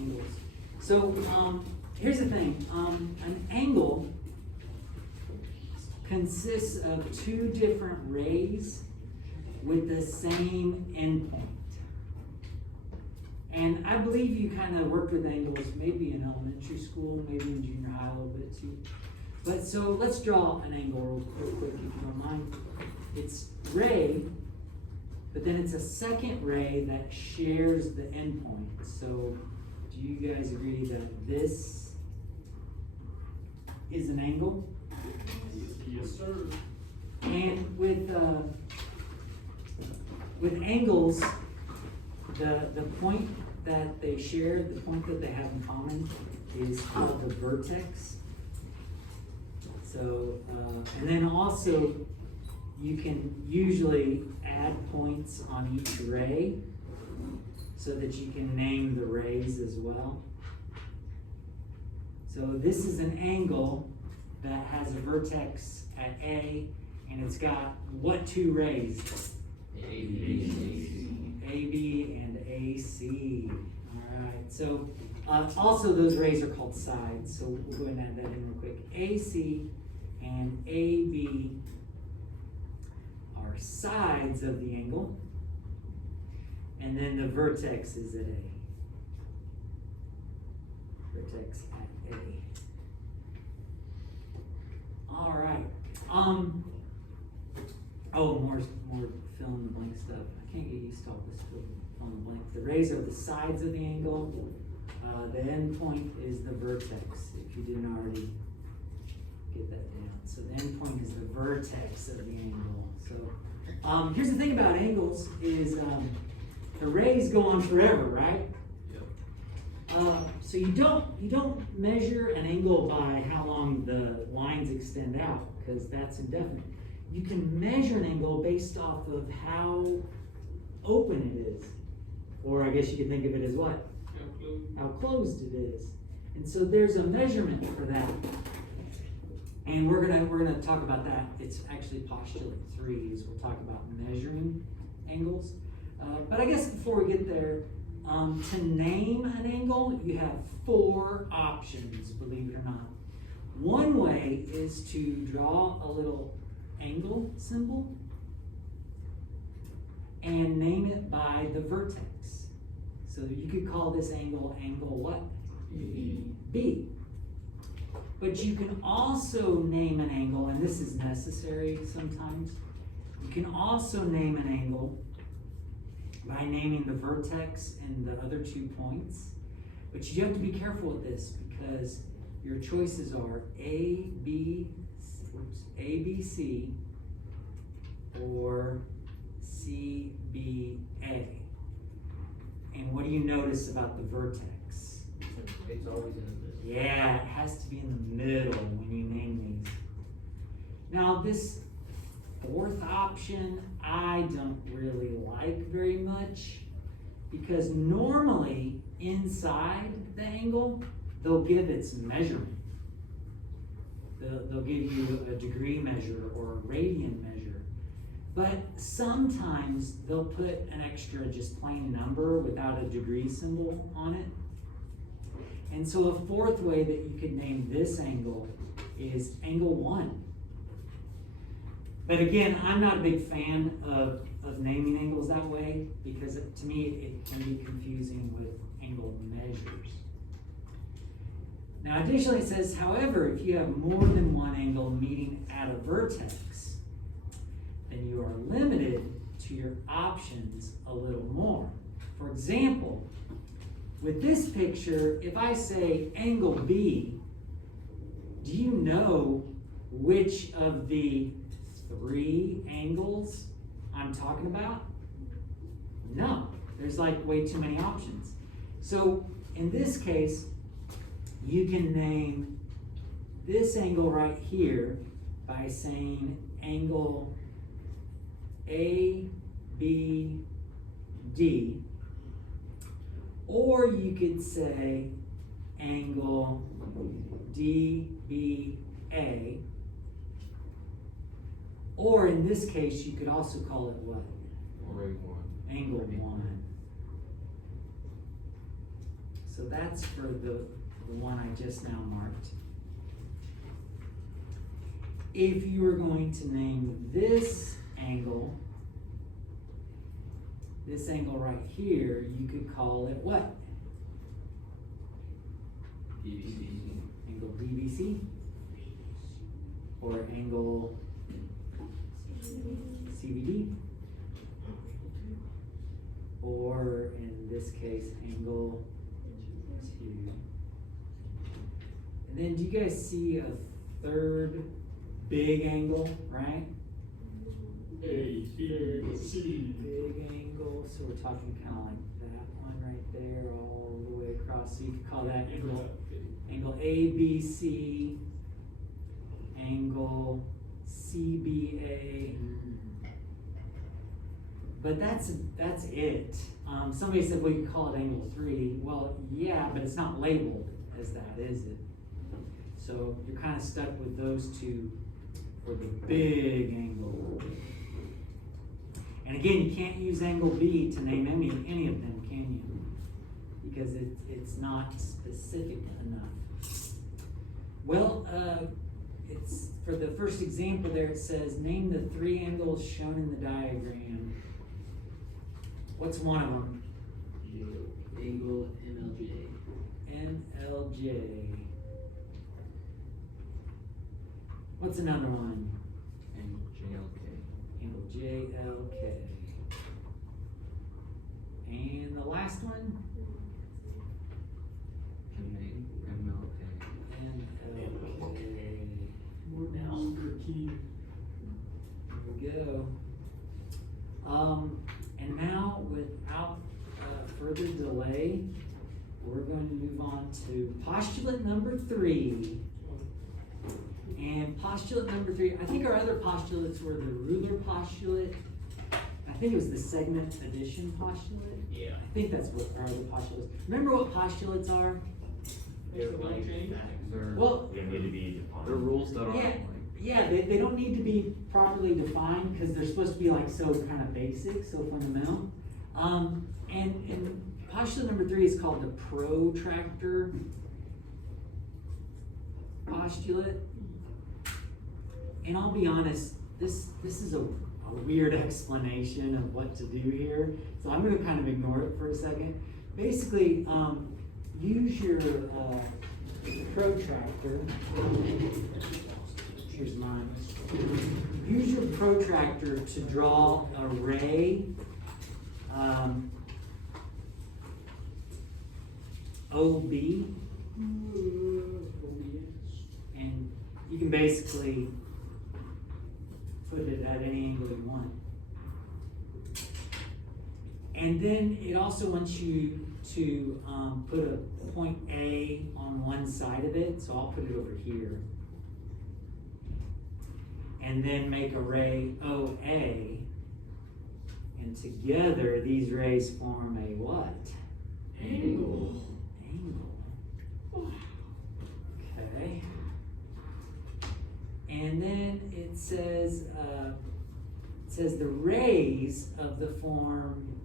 angles. So here's the thing. An angle consists of two different rays with the same endpoint. And I believe you kind of worked with angles maybe in elementary school, maybe in junior high a little bit too. But so let's draw an angle real quick if you don't mind. It's ray, but then it's a second ray that shares the endpoint. So do you guys agree that this is an angle? Yes, sir. And with angles, the point that they share, the point that they have in common, is called the vertex. So, and then also you can usually add points on each ray so that you can name the rays as well. So this is an angle that has a vertex at A, and it's got what two rays? AB and AC. All right. So also those rays are called sides. So we'll go ahead and add that in real quick. AC and AB are sides of the angle, and then the vertex is at A. Vertex at A. All right. Oh, more fill in the blank stuff. I can't get used to all this fill in the blank. The rays are the sides of the angle. The end point is the vertex, if you didn't already get that down. So the end point is the vertex of the angle. So here's the thing about angles is the rays go on forever, right? Yep. So you don't measure an angle by how long the lines extend out, because that's indefinite. You can measure an angle based off of how open it is, or I guess you could think of it as what? How closed it is. And so there's a measurement for that. And we're gonna talk about that. It's actually postulate 3 is we'll talk about measuring angles. But I guess before we get there, to name an angle, you have 4 options, believe it or not. One way is to draw a little angle symbol and name it by the vertex. So you could call this angle what? B. But you can also name an angle, and this is necessary sometimes. You can also name an angle by naming the vertex and the other 2 points. But you have to be careful with this because your choices are A, B, C, or C, B, A. And what do you notice about the vertex? It's always in the middle. Yeah, it has to be in the middle when you name these. Now this 4th option I don't really like very much, because normally inside the angle they'll give its measurement. They'll give you a degree measure or a radian measure, but sometimes they'll put an extra just plain number without a degree symbol on it. And so a 4th way that you could name this angle is angle 1. But again, I'm not a big fan of naming angles that way, because to me it can be confusing with angle measures. Now additionally it says, however, if you have more than one angle meeting at a vertex, then you are limited to your options a little more. For example, with this picture, if I say angle B, do you know which of the 3 angles I'm talking about? No, there's like way too many options. So in this case, you can name this angle right here by saying angle A, B, D, or you could say angle DBA, or in this case, you could also call it what? Ray 1. Angle 1. So So that's for the one I just now marked. If you were going to name this angle right here, you could call it what? BBC. Angle BBC? Or angle CBD? Or in this case, angle 2. And then do you guys see a third big angle, right? A, B, C. Big angle, so we're talking kind of like that one right there, all the way across. So you could call that angle ABC, angle CBA. But that's it. Somebody said we could call it angle 3. Well, yeah, but it's not labeled as that, is it? So you're kind of stuck with those two for the big angle. And again, you can't use angle B to name any of them, can you? Because it's not specific enough. Well, it's for the first example there. It says name the 3 angles shown in the diagram. What's one of them? Angle MLJ. MLJ. What's another one? Angle JLK. Angle JLK. And the last one? MLK. MLK. More nouns per key. There we go. And now, without further delay, we're going to move on to postulate number 3. And postulate number 3, I think our other postulates were the ruler postulate. I think it was the segment addition postulate. Yeah. I think that's what our other postulates. Remember what postulates are? They're like facts or Well, They need to be defined. they're rules that aren't Yeah. like. Yeah, they don't need to be properly defined because they're supposed to be like so kind of basic, so fundamental. And postulate number 3 is called the protractor postulate. And I'll be honest, this is a weird explanation of what to do here, so I'm going to kind of ignore it for a second. Basically, use your protractor. Here's mine. Use your protractor to draw a ray OB, and you can basically put it at any angle you want. And then it also wants you to put a point A on one side of it, so I'll put it over here. And then make a ray OA, and together these rays form a what? Angle. Okay. And then it says the rays of the form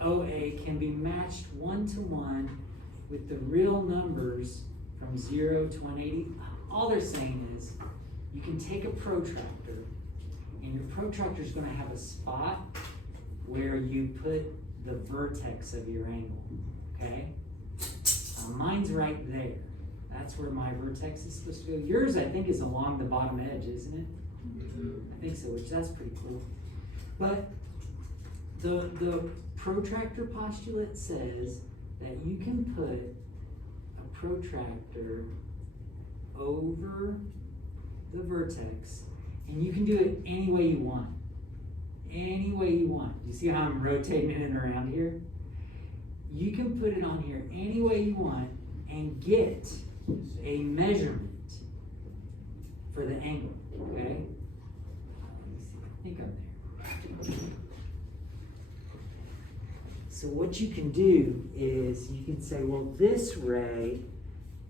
OA can be matched 1-to-1 with the real numbers from 0 to 180. All they're saying is you can take a protractor, and your protractor is going to have a spot where you put the vertex of your angle. Okay? Mine's right there. That's where my vertex is supposed to go. Yours, I think, is along the bottom edge, isn't it? I think so, which that's pretty cool. But the protractor postulate says that you can put a protractor over the vertex, and you can do it any way you want. Any way you want. You see how I'm rotating it around here? You can put it on here any way you want and get a measurement for the angle, okay? Let me see, I think I'm there. So what you can do is you can say, well, this ray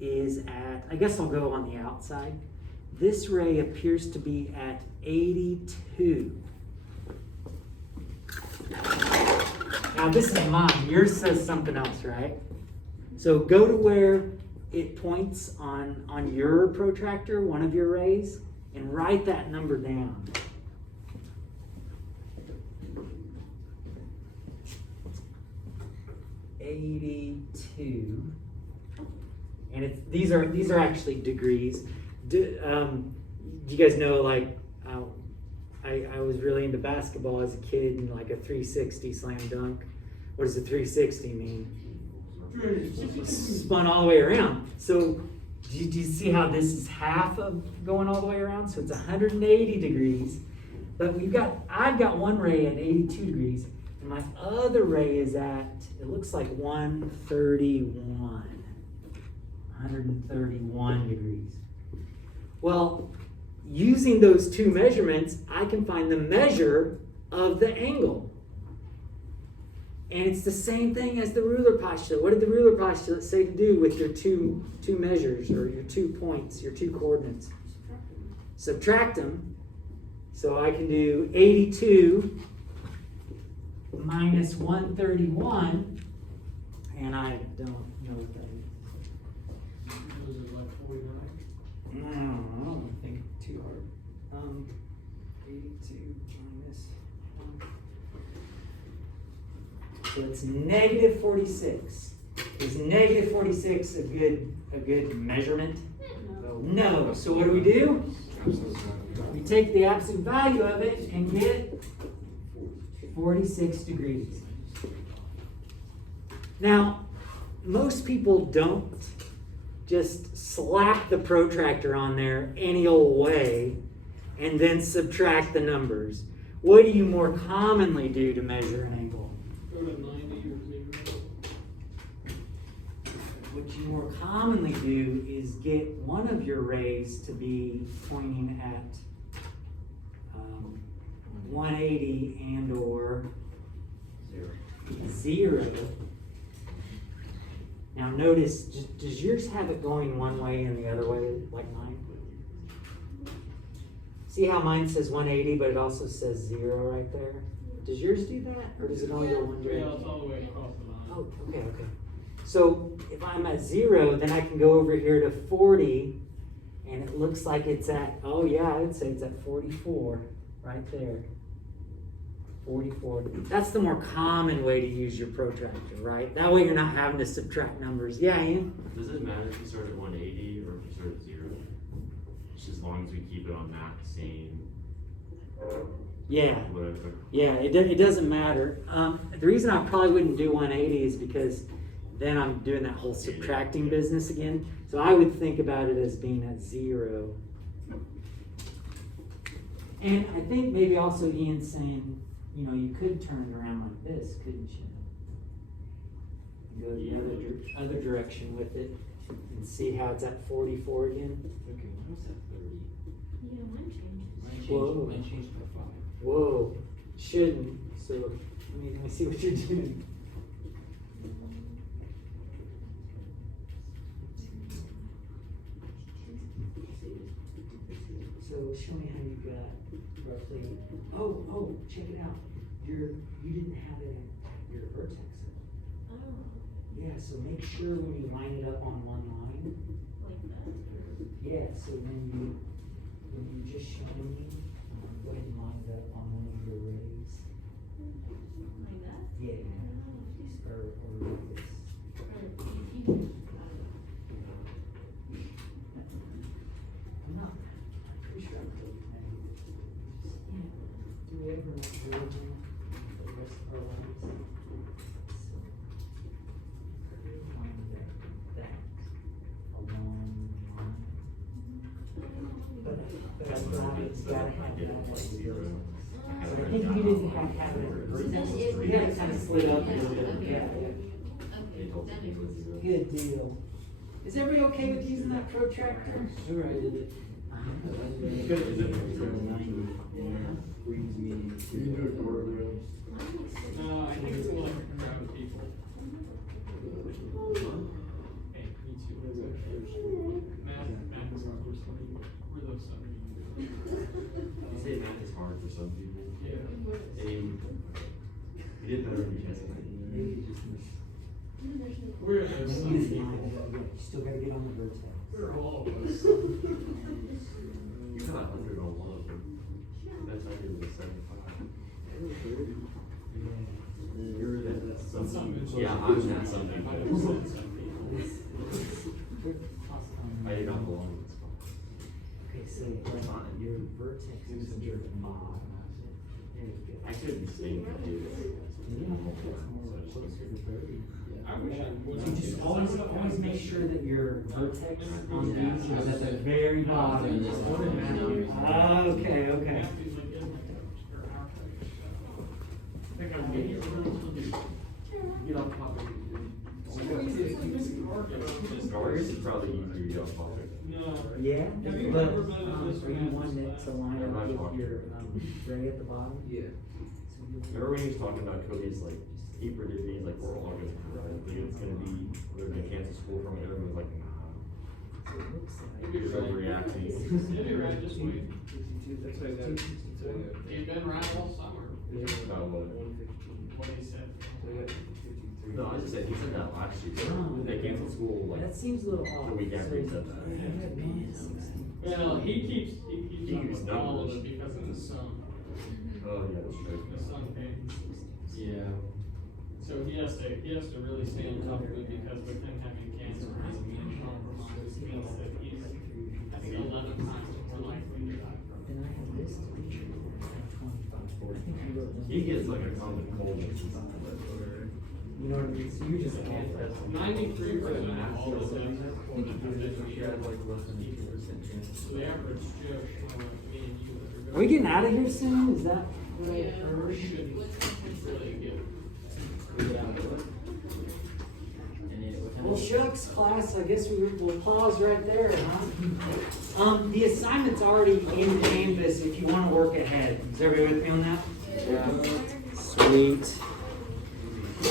is at, I guess I'll go on the outside. This ray appears to be at 82. Now this is mine. Yours says something else, right? So go to where it points on your protractor, one of your rays, and write that number down. $82. And these are actually degrees. Do you guys know, like, I was really into basketball as a kid, and like a 360 slam dunk. What does a 360 mean? Spun all the way around. So do you see how this is half of going all the way around? So it's 180 degrees. But I've got one ray at 82 degrees, and my other ray is at, it looks like 131 degrees. Well, using those two measurements, I can find the measure of the angle. And it's the same thing as the ruler postulate. What did the ruler postulate say to do with your two measures, or your 2 points, your 2 coordinates? Subtract them. So I can do 82 minus 131, and I don't know what that is. Was it like 49? I don't think too hard. 82 minus 1. So it's negative 46. Is negative 46 a good measurement? No. So what do? We take the absolute value of it and get 46 degrees. Now, most people don't just slap the protractor on there any old way and then subtract the numbers. What do you more commonly do to measure an angle? Go to 90 or 0. What you more commonly do is get one of your rays to be pointing at 180 and or 0. Now notice, does yours have it going one way and the other way like mine? See how mine says 180, but it also says 0 right there? Does yours do that, or does it only go one direction? Yeah, it's all the way across the line. Oh, okay. So if I'm at 0, then I can go over here to 40, and it looks like it's at, oh yeah, I would say it's at 44, right there. 44. That's the more common way to use your protractor, right? That way you're not having to subtract numbers. Yeah, Ian? Does it matter if you start at 180 or if you start at 0? Just as long as we keep it on that same. Yeah. Whatever. Yeah, it doesn't matter. The reason I probably wouldn't do 180 is because then I'm doing that whole subtracting business again. So I would think about it as being at 0. And I think maybe also Ian's saying, you could turn it around like this, couldn't you? Go the other direction with it and see how it's at 44 again. Okay, what's that 30? Yeah, mine changed. Whoa. Mine changed by 5. Whoa, shouldn't. So let me see what you're doing. So show me how you got roughly. Oh, check it out. You didn't have it at your vertex. Oh, Yeah, so make sure when you line it up on one line. like that? Yeah, so when you just show me, go ahead and line it up on one of your rays. Like that? Yeah. Or like this. I'm pretty sure I'm doing that. Do we ever not do it for the rest of our lives? Line that along the line. But I thought it's gotta have that at 0. I think you didn't have it at vertex. You had it kind of split up a little bit. Yeah. Okay, that makes sense. Good deal. Is everybody okay with using that protractor? Sure, I did it. No, I think it's more like a crowd of people. Hey, me too. Math is hard for some people. We're those some people. You say math is hard for some people. Yeah. And you did better in your test. We're And those then use some line, people. you still gotta get on the vertex. We're all of us. You got 100 on one of them. That's how you was 75. You're that some people. Yeah, I'm that some people. I do not belong in this class. Okay, so your vertex is at the bottom. There you go. I could be staying confused. Yeah, that's more closer to 30. I wish I would. So just always make sure that your vertex on these is at the very bottom. Okay, okay. I think I'm getting Get on topic. Ours is probably easier to get on topic. No. Yeah, Have you but, ever been in this are you one class? that's aligned up with your, gray at the bottom? Yeah. Remember when he was talking about Cody's like, he predicted, he's like, we're all gonna, it's gonna be, we're gonna cancel school from it, everyone was like, nah. So it looks like. Maybe You're you're right. overreacting. Maybe you're right, just wait. That's why that, that's why that. You've been right all summer. What he said. No, I just said, he said that last year, Oh. they canceled school like, That seems a little odd. the week after he said So- that. Well, he keeps He on keeps the ball of numbers. it because of the sun. Oh, yeah, that's true. The sun came. Yeah. So he has to really stay on top of it because with him having cancer, his immune compromise means that he's, I think 11 times more likely to die from it. And I have this picture at 25. I think you wrote down. He gets like a common cold and something. You know what I mean? So you just add that. 93% of all the deaths reported have been She had like less than 50% chance. So the average Joe, me and you, that Are we getting out of here soon? Is that what I Yeah. heard? should really get. Well, shucks, class, I guess we'll pause right there, huh? The assignment's already in Canvas if you wanna work ahead. Is everybody with me on that? Yeah. Sweet.